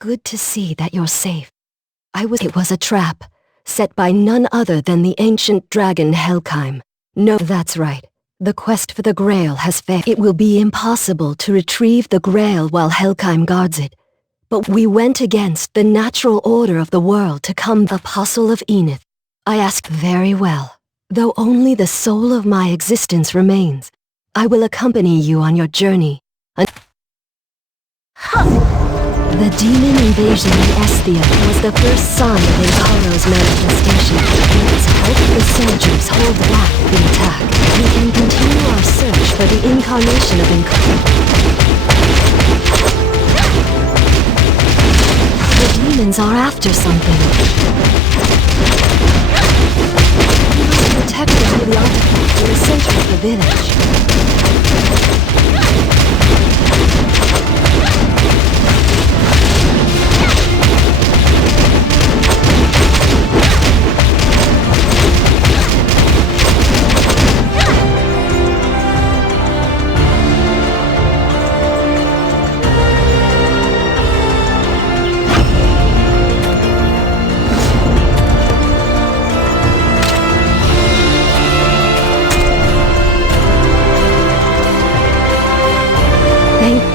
Good to see that you're safe. It was a trap, set by none other than the ancient dragon Helkheim. No, that's right. The quest for the Grail has failed. It will be impossible to retrieve the Grail while Helkheim guards it. But we went against the natural order of the world to come the Apostle of Enith. I ask very well. Though only the soul of my existence remains, I will accompany you on your journey. The demon invasion in Esthia was the first sign of Inkaro's manifestation. With its help, the soldiers hold back the attack. We can continue our search for the incarnation of Inkaro. The demons are after something. We must protect the holy artifact in the center of the village.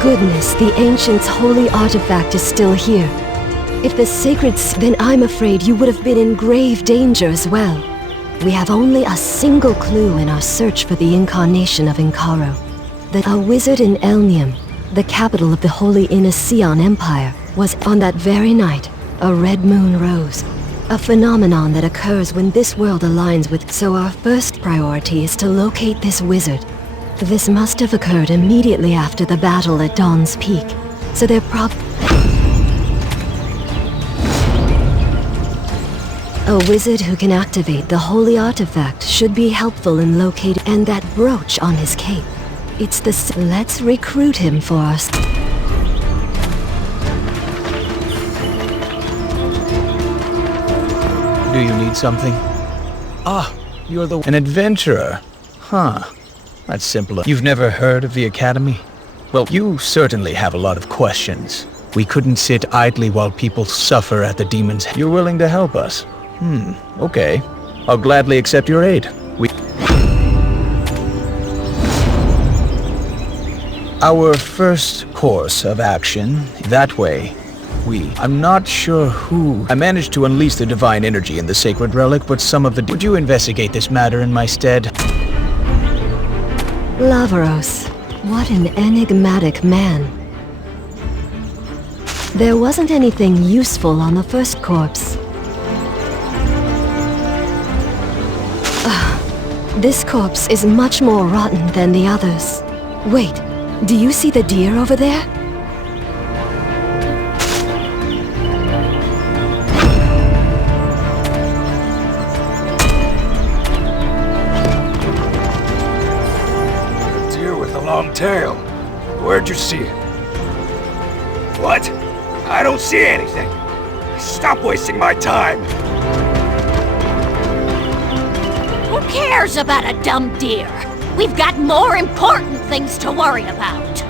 Goodness, the Ancient's holy artifact is still here. If the sacred then I'm afraid you would have been in grave danger as well. We have only a single clue in our search for the incarnation of Inkaro. A wizard in Elnium, the capital of the Holy Inacion Empire, was on that very night. A red moon rose. A phenomenon that occurs when this world aligns with. So our first priority is to locate this wizard. This must have occurred immediately after the battle at Dawn's Peak, so they're A wizard who can activate the holy artifact should be helpful in locating. And that brooch on his cape. It's the. Let's recruit him for us. Do you need something? Ah, you're an adventurer. Huh. That's simple. You've never heard of the Academy? Well, you certainly have a lot of questions. We couldn't sit idly while people suffer at the demons. You're willing to help us? Okay. I'll gladly accept your aid. Our first course of action, that way. I'm not sure who. I managed to unleash the divine energy in the sacred relic, but some of the. Would you investigate this matter in my stead? Lavaros, what an enigmatic man. There wasn't anything useful on the first corpse. This corpse is much more rotten than the others. Wait, do you see the deer over there? Long tail. Where'd you see it? What? I don't see anything. Stop wasting my time. Who cares about a dumb deer? We've got more important things to worry about.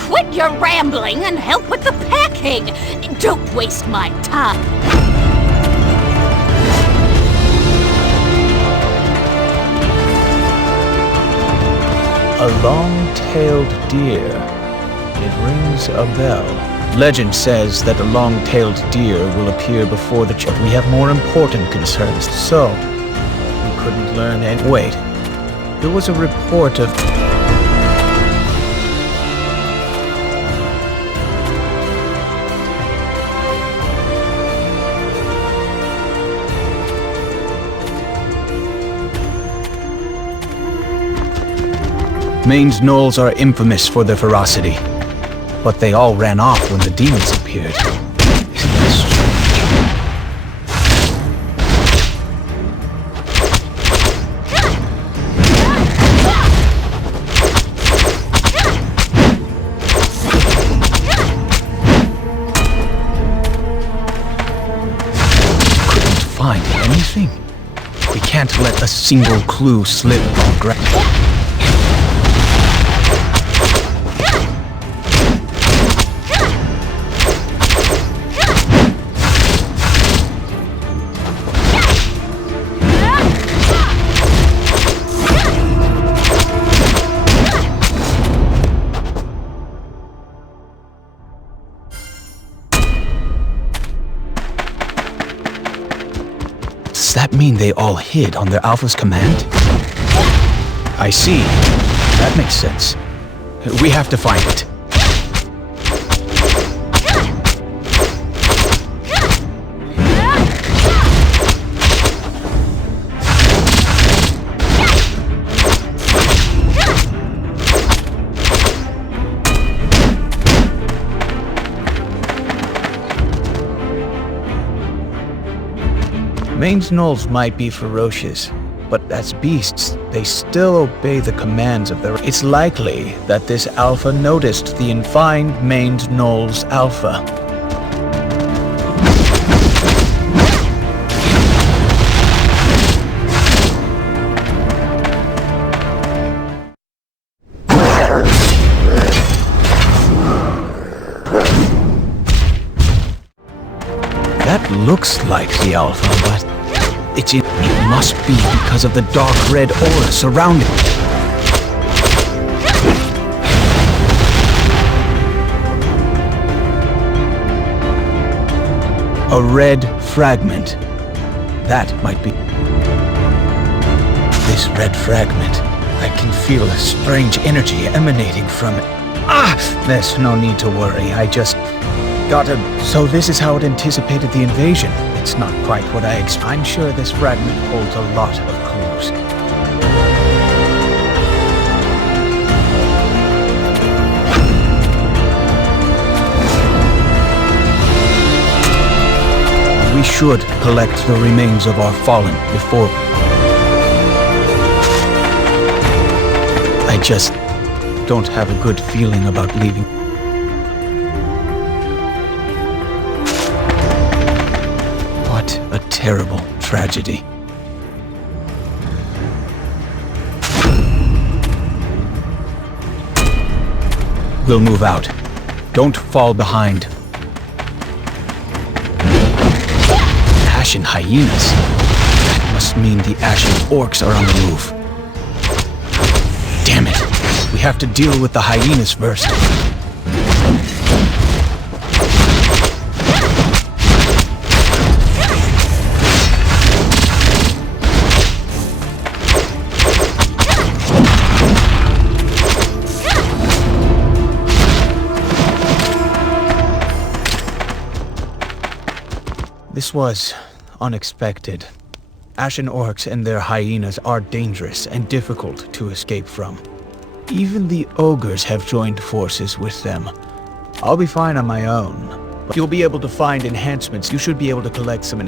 Quit your rambling and help with the packing. Don't waste my time. A long-tailed deer. It rings a bell. Legend says that a long-tailed deer will appear before the child. We have more important concerns, so we couldn't learn any. Wait, there was a report of. Maine's gnolls are infamous for their ferocity, but they all ran off when the demons appeared. Isn't this Couldn't find anything. We can't let a single clue slip on ground. they all hid on their Alpha's command? I see. That makes sense. We have to find it. Main's gnolls might be ferocious, but as beasts, they still obey the commands of their... It's likely that this Alpha noticed the infined Main's gnoll's Alpha. That looks like the Alpha, but it must be because of the dark red aura surrounding it. A red fragment. That might be... This red fragment. I can feel a strange energy emanating from it. Ah! There's no need to worry, I just... So this is how it anticipated the invasion. It's not quite what I expected. I'm sure this fragment holds a lot of clues. We should collect the remains of our fallen before... I just don't have a good feeling about leaving. A terrible tragedy. We'll move out. Don't fall behind. Ashen hyenas? That must mean the ashen orcs are on the move. Damn it. We have to deal with the hyenas first. This was unexpected. Ashen orcs and their hyenas are dangerous and difficult to escape from. Even the ogres have joined forces with them. I'll be fine on my own, but you'll be able to find enhancements. You should be able to collect some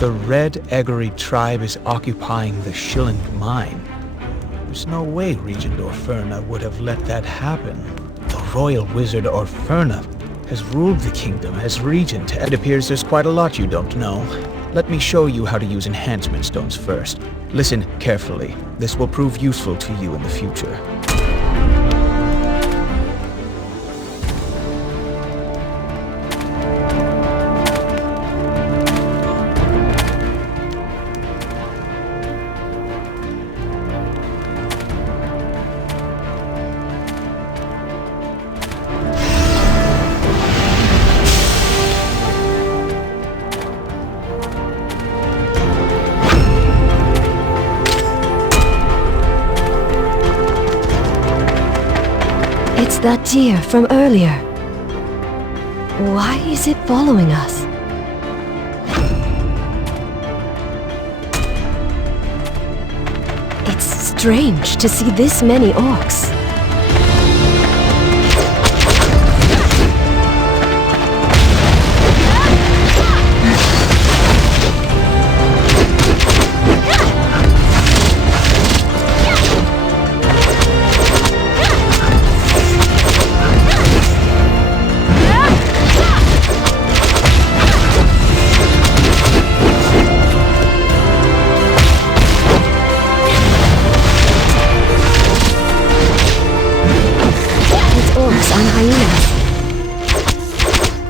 The Red Eggery tribe is occupying the Shilland mine. There's no way Regent Orferna would have let that happen. The royal wizard Orferna has ruled the kingdom as regent. It appears there's quite a lot you don't know. Let me show you how to use enhancement stones first. Listen carefully. This will prove useful to you in the future. It's that deer from earlier. Why is it following us? It's strange to see this many orcs.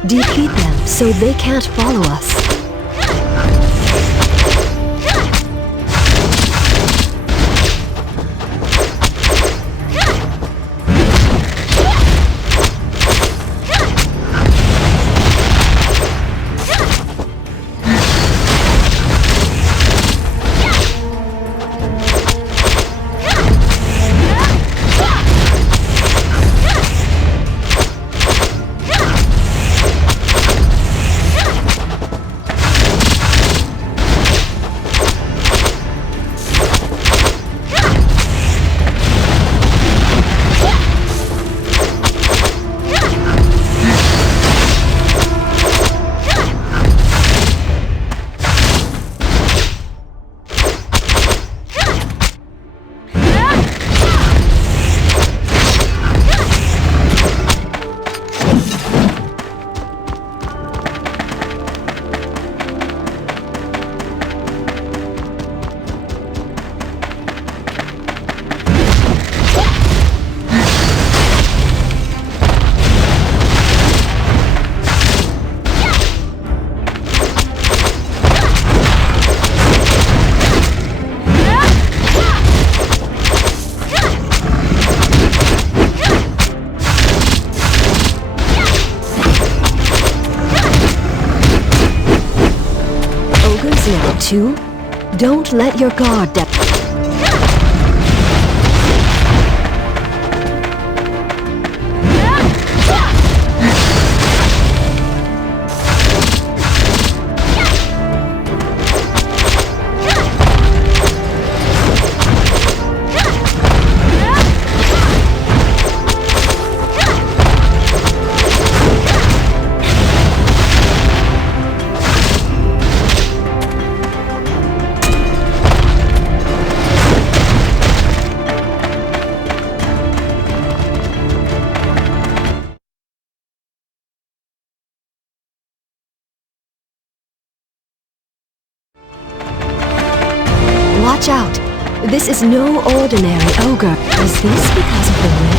Defeat them so they can't follow us. Two, don't let your guard down. Watch out! This is no ordinary ogre. Is this because of the red?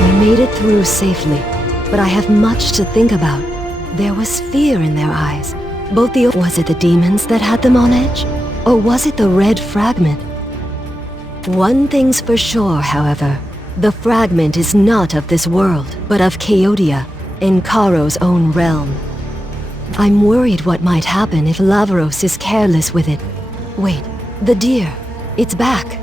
We made it through safely, but I have much to think about. There was fear in their eyes. Was it the demons that had them on edge? Or was it the red fragment? One thing's for sure, however. The fragment is not of this world, but of Chaodia, in Karo's own realm. I'm worried what might happen if Lavros is careless with it. Wait, the deer. It's back.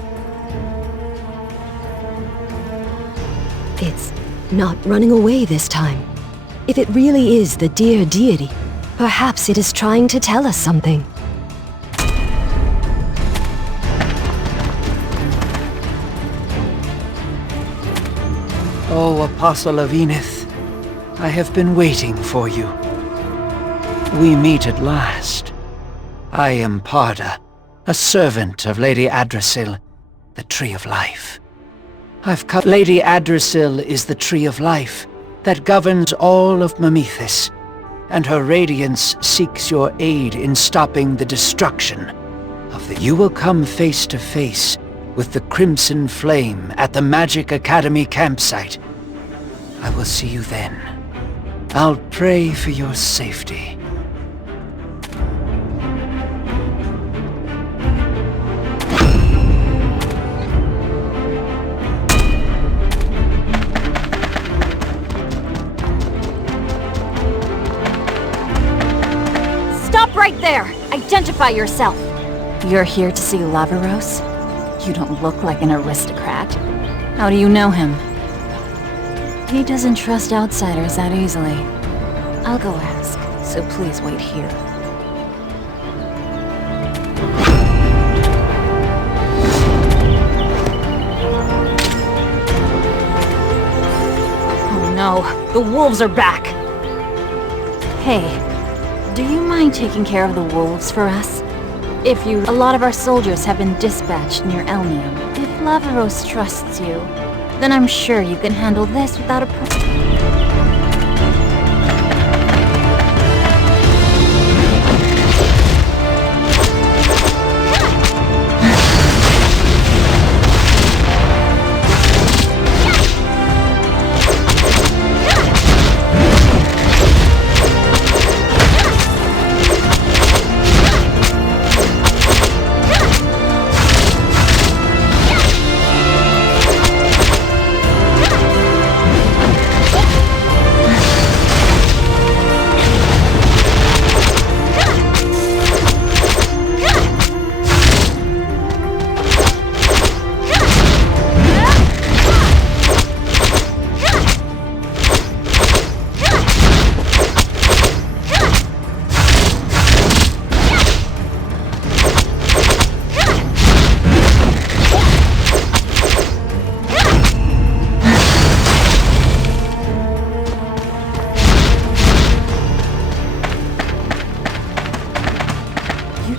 It's not running away this time. If it really is the dear deity, perhaps it is trying to tell us something. O Apostle of Enith, I have been waiting for you. We meet at last. I am Parda, a servant of Lady Adrasil, the Tree of Life. I've come. Lady Adrasil is the Tree of Life that governs all of Mamethis, and her radiance seeks your aid in stopping the destruction of the... You will come face to face with the Crimson Flame at the Magic Academy campsite. I will see you then. I'll pray for your safety. Stop right there! Identify yourself! You're here to see Lavaros? You don't look like an aristocrat. How do you know him? He doesn't trust outsiders that easily. I'll go ask, so please wait here. Oh no, the wolves are back! Hey, do you mind taking care of the wolves for us? A lot of our soldiers have been dispatched near Elnium. If Lavaros trusts you, then I'm sure you can handle this without a problem.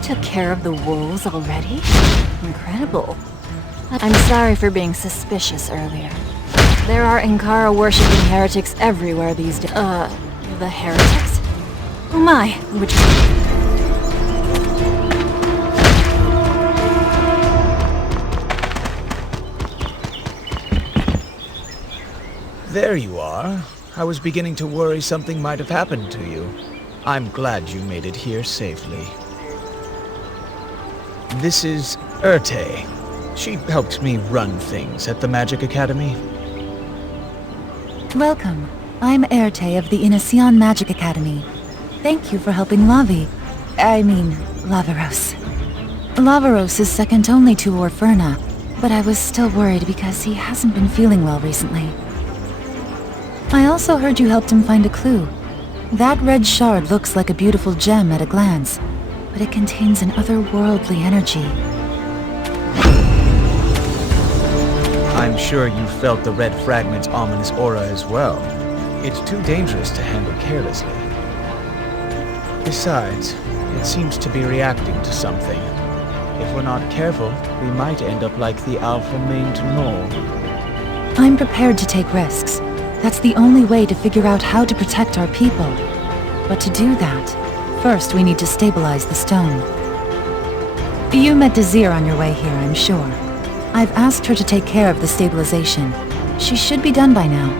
Took care of the wolves already? Incredible. I'm sorry for being suspicious earlier. There are Ankara-worshipping heretics everywhere these days. The heretics? Oh my, which... There you are. I was beginning to worry something might have happened to you. I'm glad you made it here safely. This is Erte. She helped me run things at the Magic Academy. Welcome. I'm Erte of the Inician Magic Academy. Thank you for helping Lavaros. Lavaros is second only to Orferna, but I was still worried because he hasn't been feeling well recently. I also heard you helped him find a clue. That red shard looks like a beautiful gem at a glance, but it contains an otherworldly energy. I'm sure you felt the red fragment's ominous aura as well. It's too dangerous to handle carelessly. Besides, it seems to be reacting to something. If we're not careful, we might end up like the alpha-maned gnoll. I'm prepared to take risks. That's the only way to figure out how to protect our people. But to do that, first we need to stabilize the stone. You met Desir on your way here, I'm sure. I've asked her to take care of the stabilization. She should be done by now.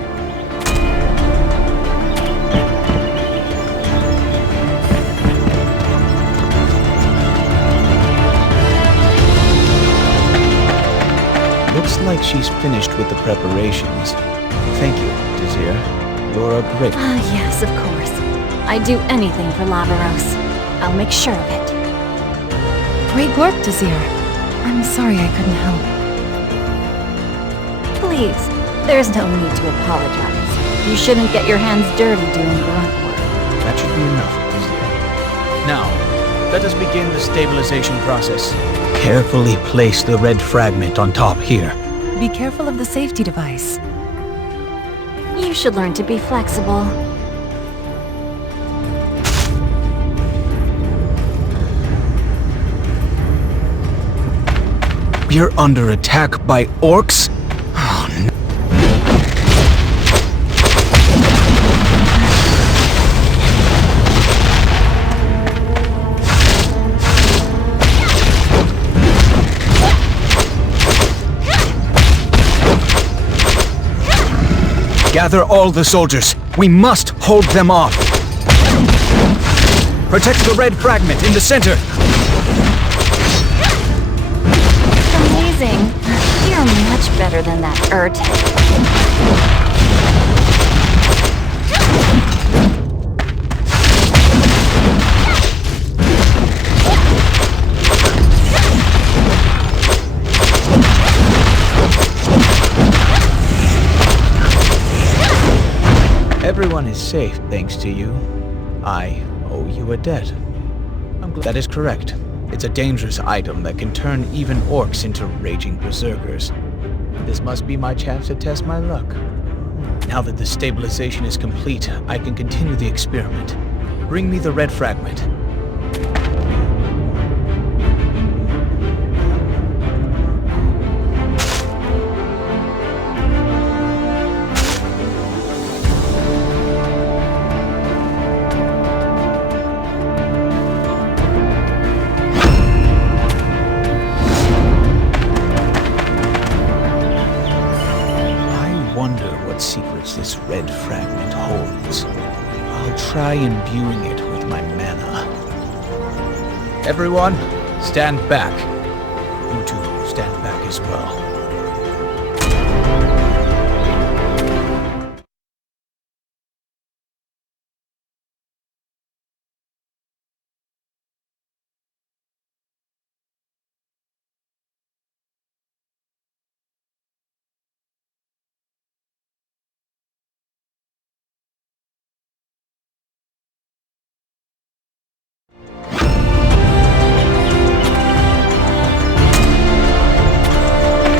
Looks like she's finished with the preparations. Thank you, Desir. You're a great... Yes, of course. I'd do anything for Lavaros. I'll make sure of it. Great work, Desir. I'm sorry I couldn't help. Please, there's no need to apologize. You shouldn't get your hands dirty doing grunt work. That should be enough, Vizier. Now, let us begin the stabilization process. Carefully place the red fragment on top here. Be careful of the safety device. You should learn to be flexible. We're under attack by orcs? Oh, no. Gather all the soldiers. We must hold them off. Protect the red fragment in the center. Amazing. You're much better than that, Ert. Everyone is safe, thanks to you. I owe you a debt. I'm glad that is correct. It's a dangerous item that can turn even orcs into raging berserkers. This must be my chance to test my luck. Now that the stabilization is complete, I can continue the experiment. Bring me the red fragment. Secrets this red fragment holds. I'll try imbuing it with my mana. Everyone, stand back. You two, stand back as well.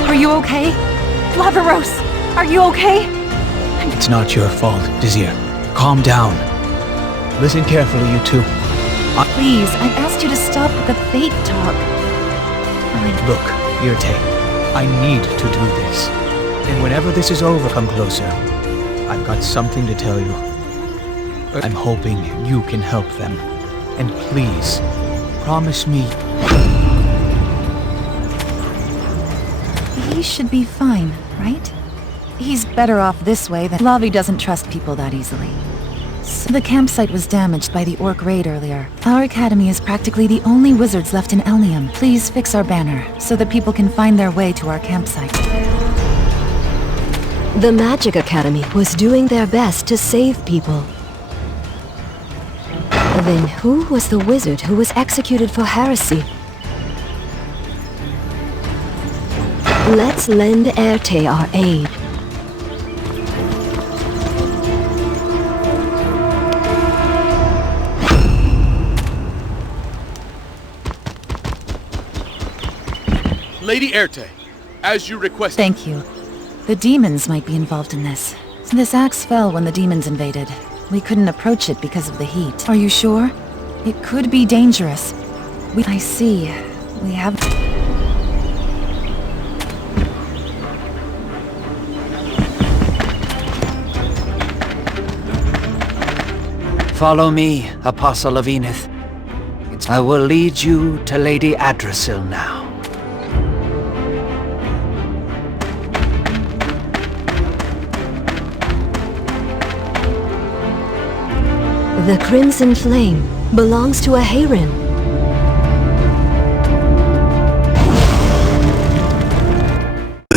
Are you okay? Lavaros, are you okay? It's not your fault, Vizier. Calm down. Listen carefully, you two. Please, I've asked you to stop with the fate talk. Look, Irte, I need to do this. And whenever this is over, come closer. I've got something to tell you. I'm hoping you can help them. And please, promise me. He should be fine, right? He's better off this way than... Lavi doesn't trust people that easily. So the campsite was damaged by the orc raid earlier. Our academy is practically the only wizards left in Elnium. Please fix our banner, so that people can find their way to our campsite. The Magic Academy was doing their best to save people. Then who was the wizard who was executed for heresy? Let's lend Erte our aid. Lady Erte, as you requested. Thank you. The demons might be involved in this. This axe fell when the demons invaded. We couldn't approach it because of the heat. Are you sure? It could be dangerous. I see. We have... Follow me, Apostle of Enith. I will lead you to Lady Adrasil now. The Crimson Flame belongs to a Hayren.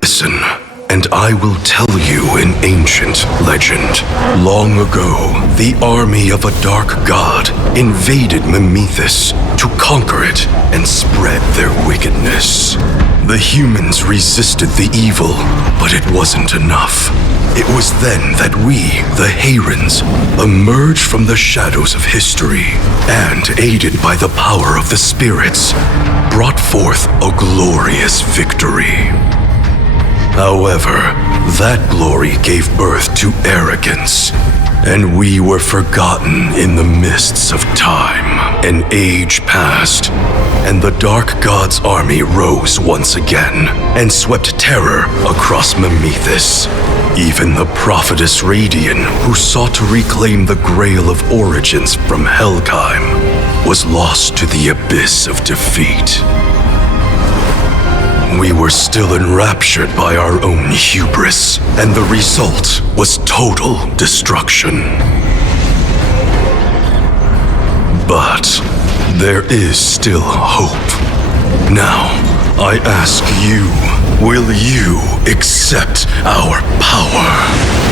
Listen, and I will tell you an ancient legend. Long ago, the army of a dark god invaded Memethis to conquer it and spread their wickedness. The humans resisted the evil, but it wasn't enough. It was then that we, the Hayrens, emerged from the shadows of history and, aided by the power of the spirits, brought forth a glorious victory. However, that glory gave birth to arrogance, and we were forgotten in the mists of time. An age passed, and the Dark God's army rose once again and swept terror across Memethis. Even the prophetess Radian, who sought to reclaim the Grail of Origins from Helgheim, was lost to the abyss of defeat. We were still enraptured by our own hubris, and the result was total destruction. But there is still hope. Now, I ask you, will you accept our power?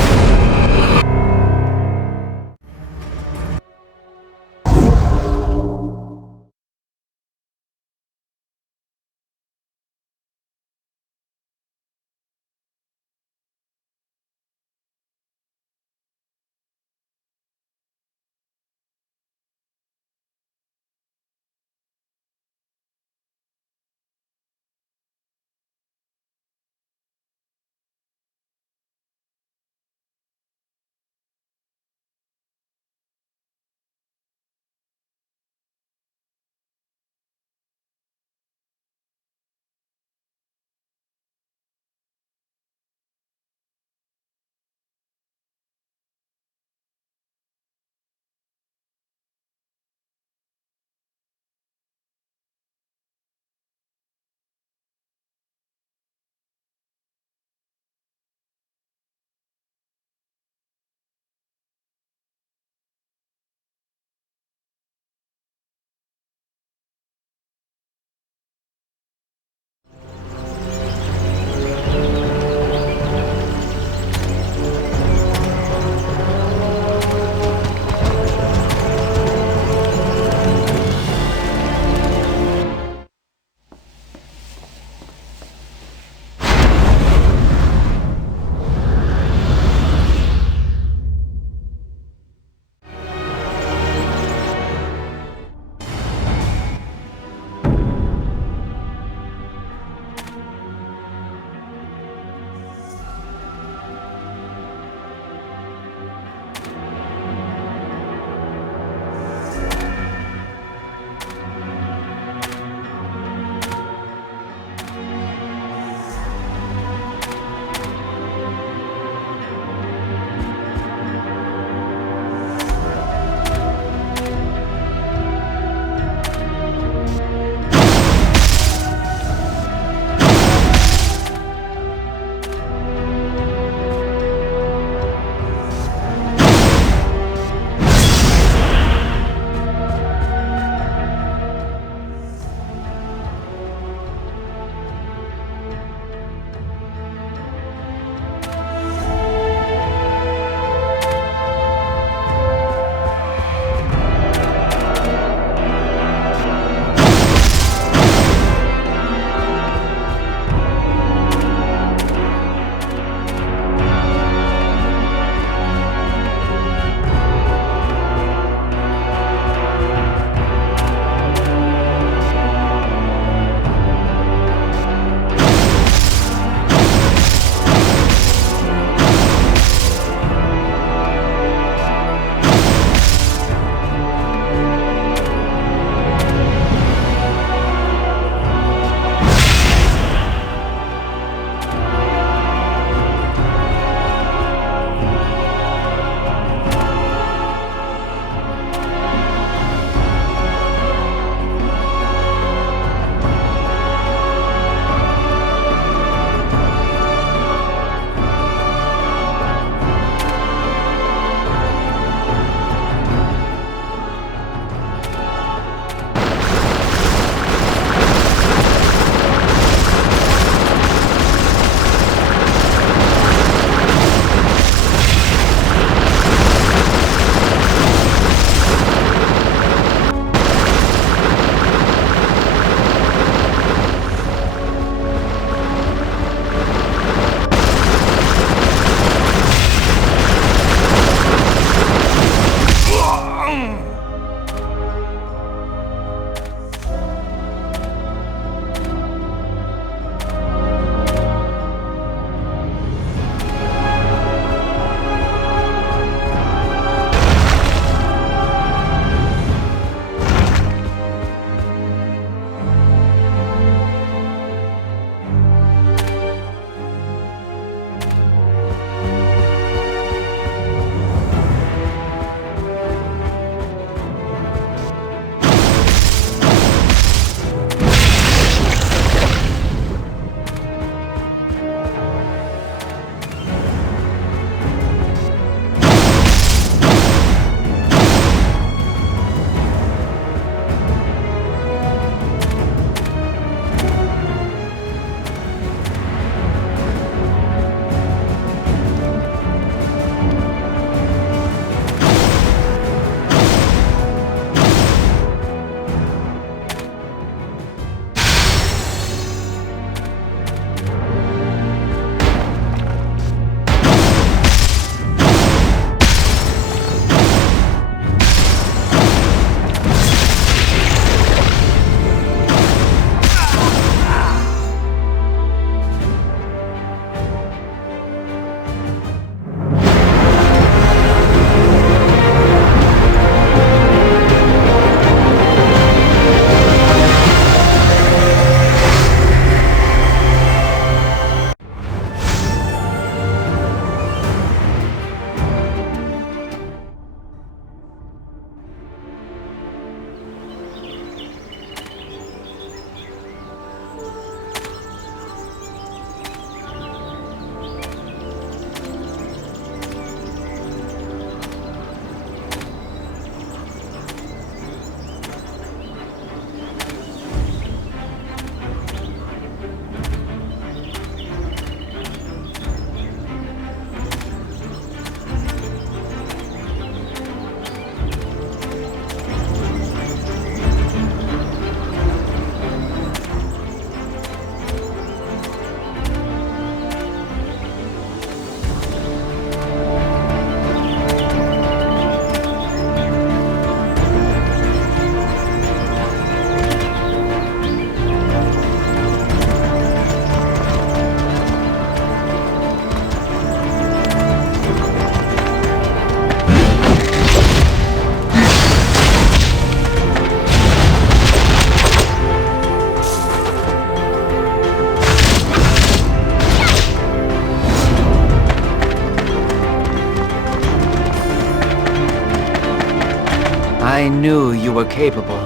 I knew you were capable.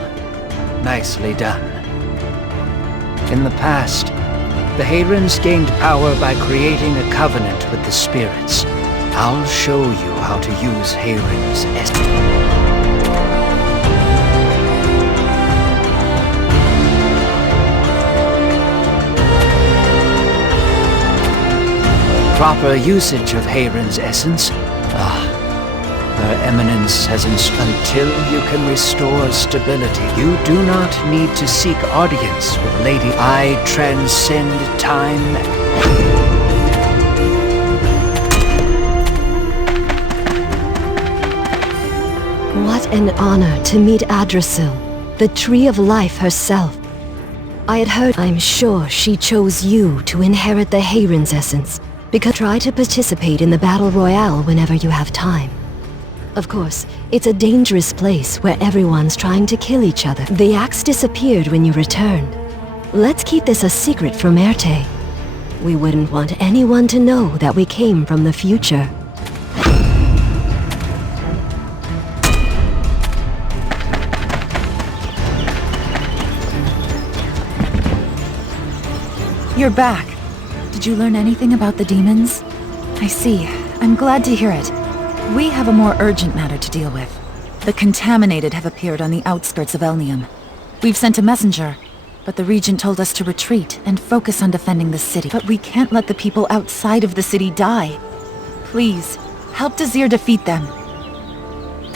Nicely done. In the past, the Hayrens gained power by creating a covenant with the spirits. I'll show you how to use Hayrens' essence. Proper usage of Hayrens' essence. Her Eminence has until you can restore stability. You do not need to seek audience with Lady. I transcend time. What an honor to meet Adrasil, the Tree of Life herself. I had heard. I'm sure she chose you to inherit the Hayrens' essence. Because try to participate in the Battle Royale whenever you have time. Of course, it's a dangerous place where everyone's trying to kill each other. The axe disappeared when you returned. Let's keep this a secret from Erte. We wouldn't want anyone to know that we came from the future. You're back. Did you learn anything about the demons? I see. I'm glad to hear it. We have a more urgent matter to deal with. The Contaminated have appeared on the outskirts of Elnium. We've sent a messenger, but the Regent told us to retreat and focus on defending the city. But we can't let the people outside of the city die. Please, help Desir defeat them.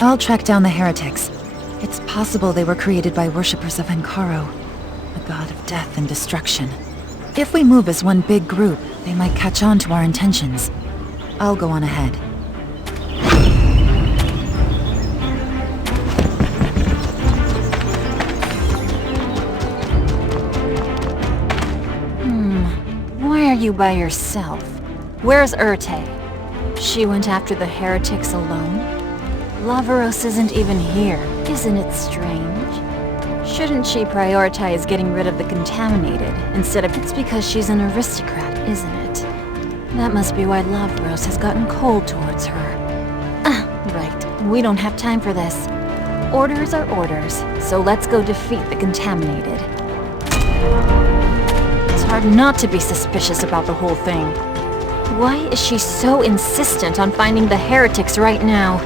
I'll track down the heretics. It's possible they were created by worshippers of Ankaro, a god of death and destruction. If we move as one big group, they might catch on to our intentions. I'll go on ahead. Why are you by yourself? Where's Erte? She went after the heretics alone? Lavaros isn't even here. Isn't it strange? Shouldn't she prioritize getting rid of the Contaminated instead of... It's because she's an aristocrat, isn't it? That must be why Lavaros has gotten cold towards her. Right. We don't have time for this. Orders are orders, so let's go defeat the Contaminated. It's hard not to be suspicious about the whole thing. Why is she so insistent on finding the heretics right now?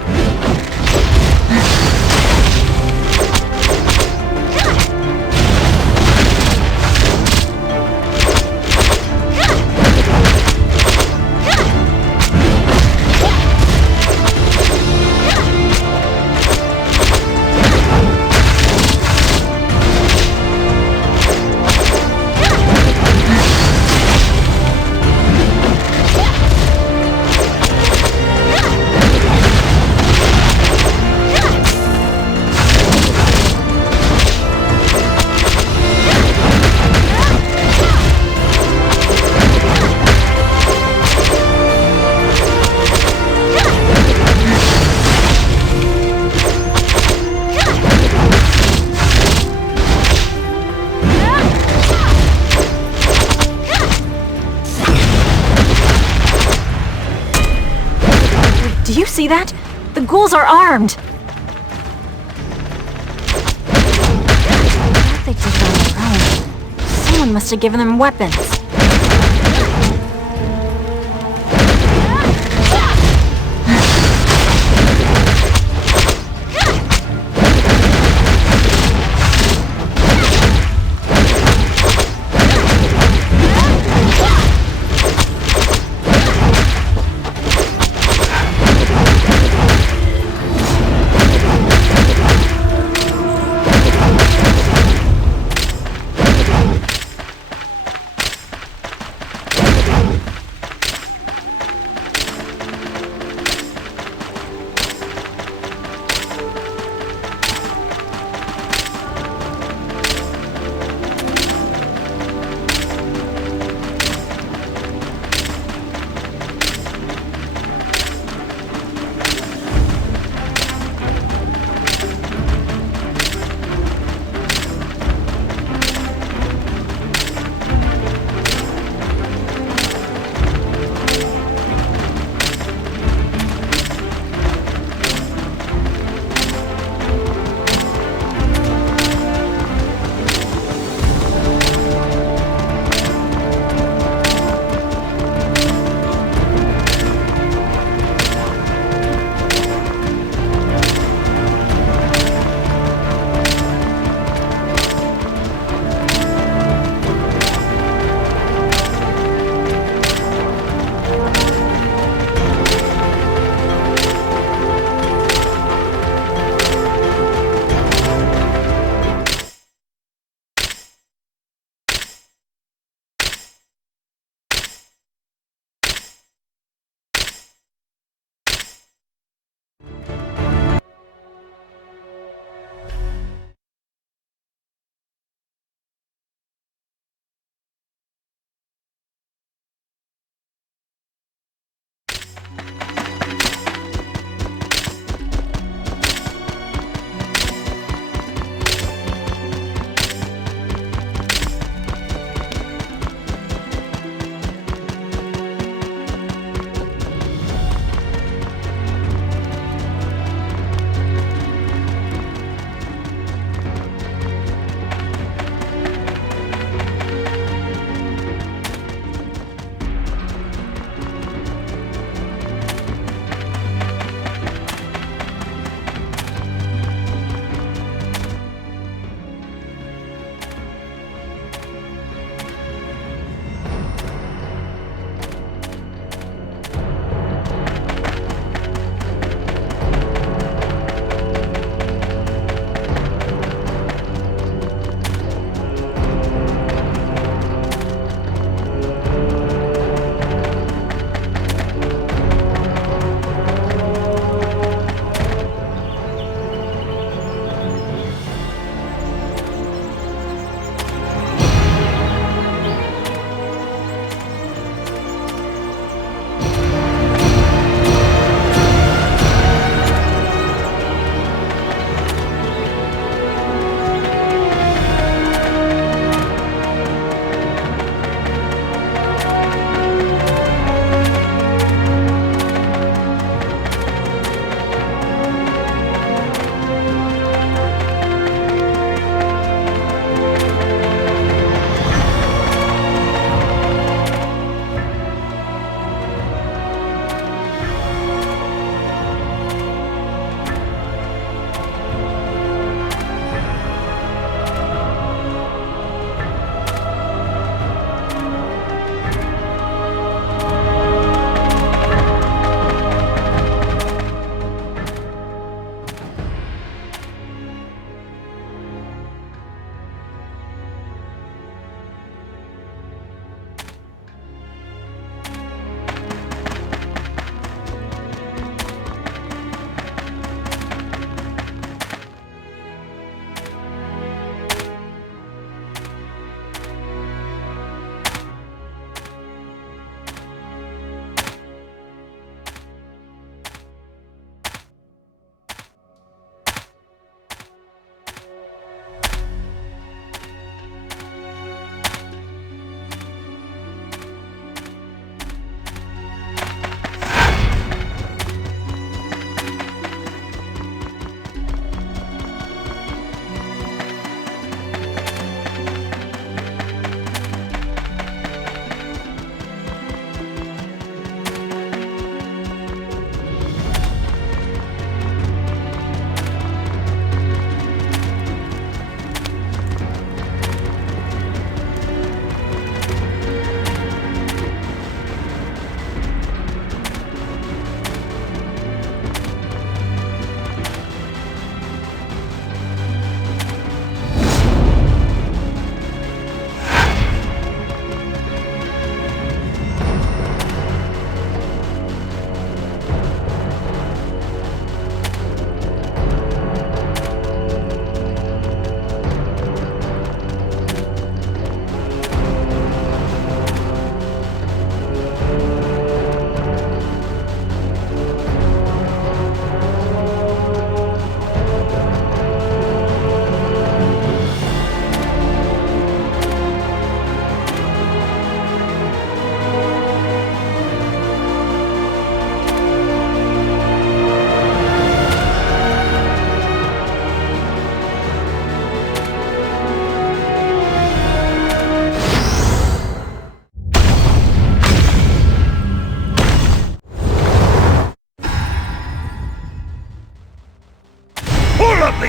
Do you see that? The ghouls are armed! They did it on their own. Someone must have given them weapons.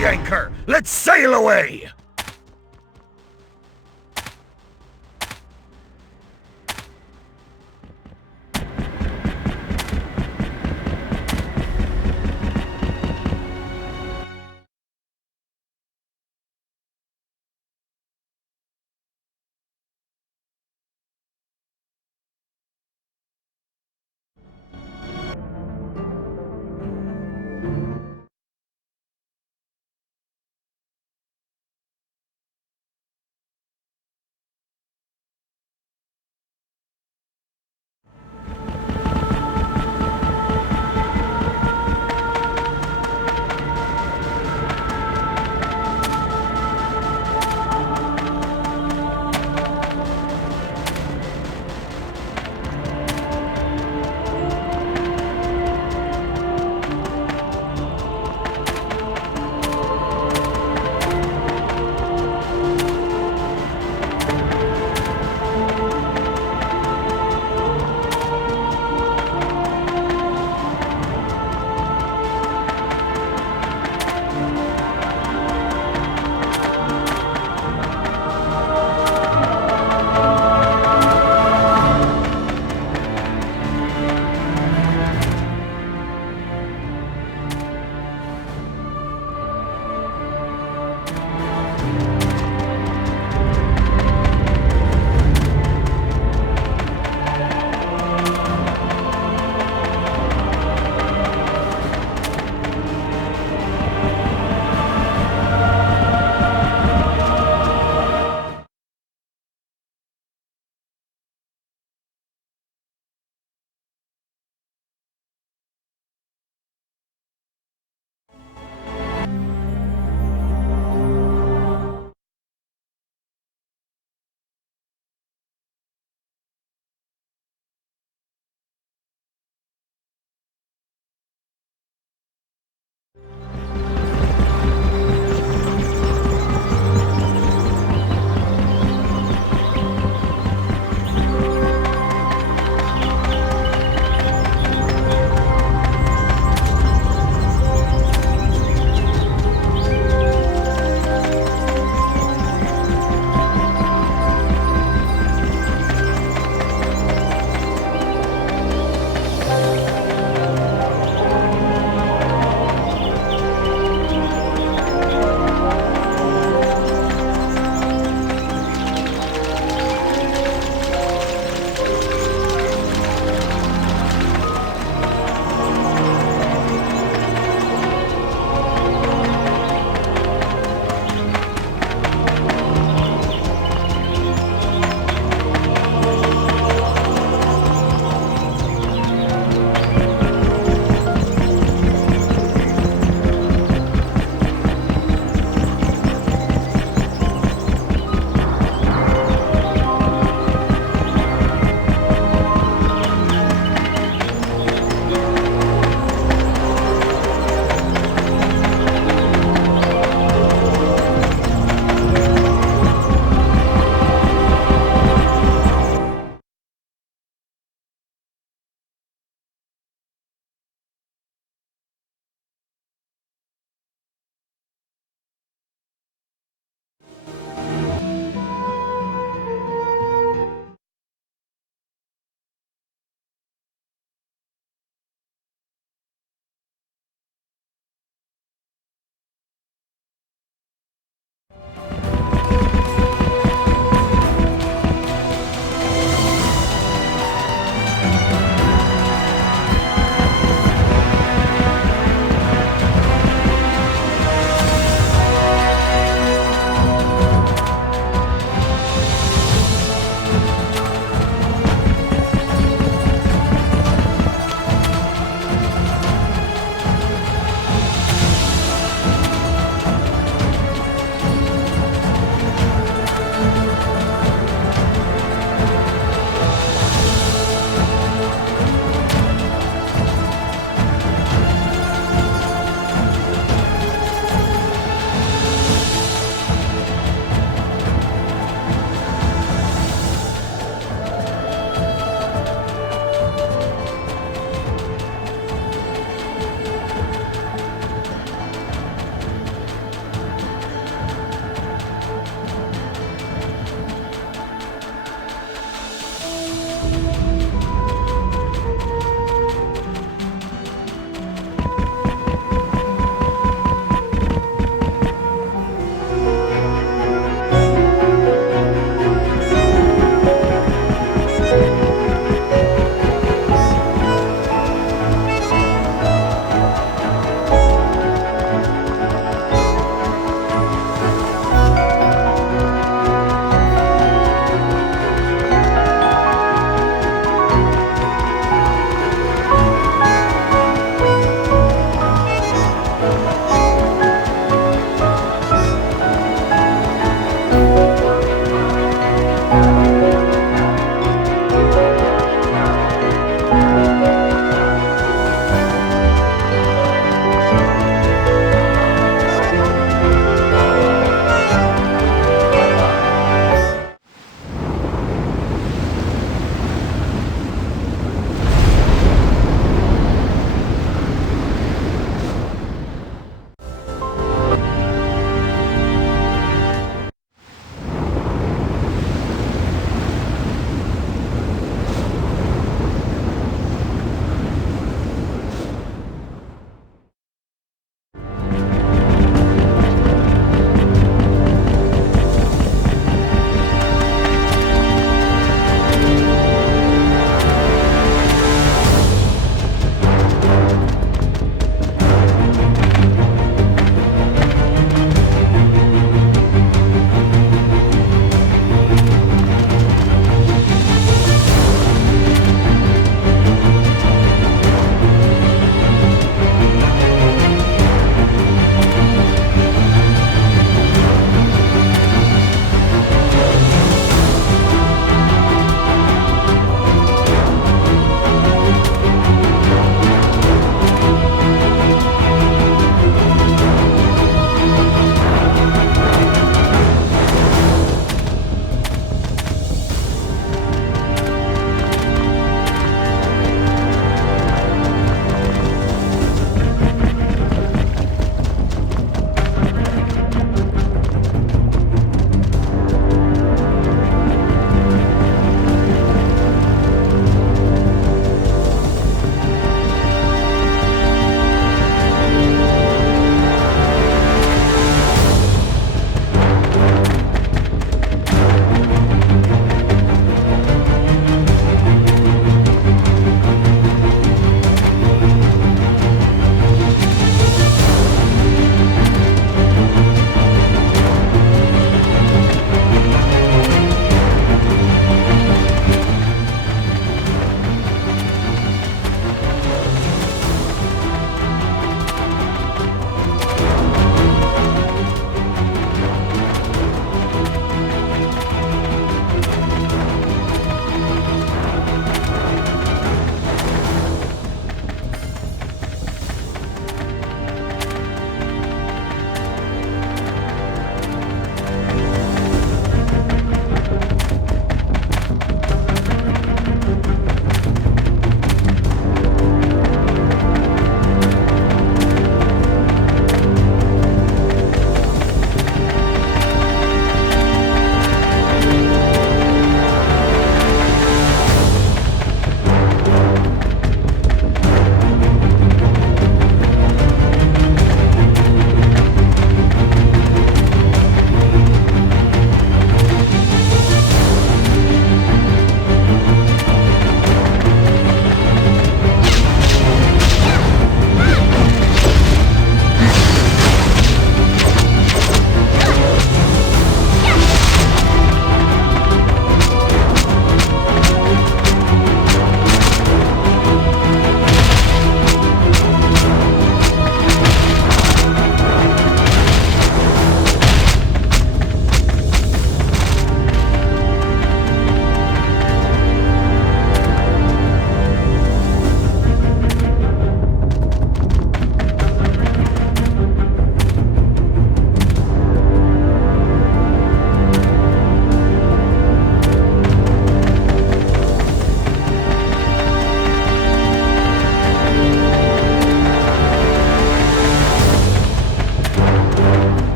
the anchor! Let's sail away!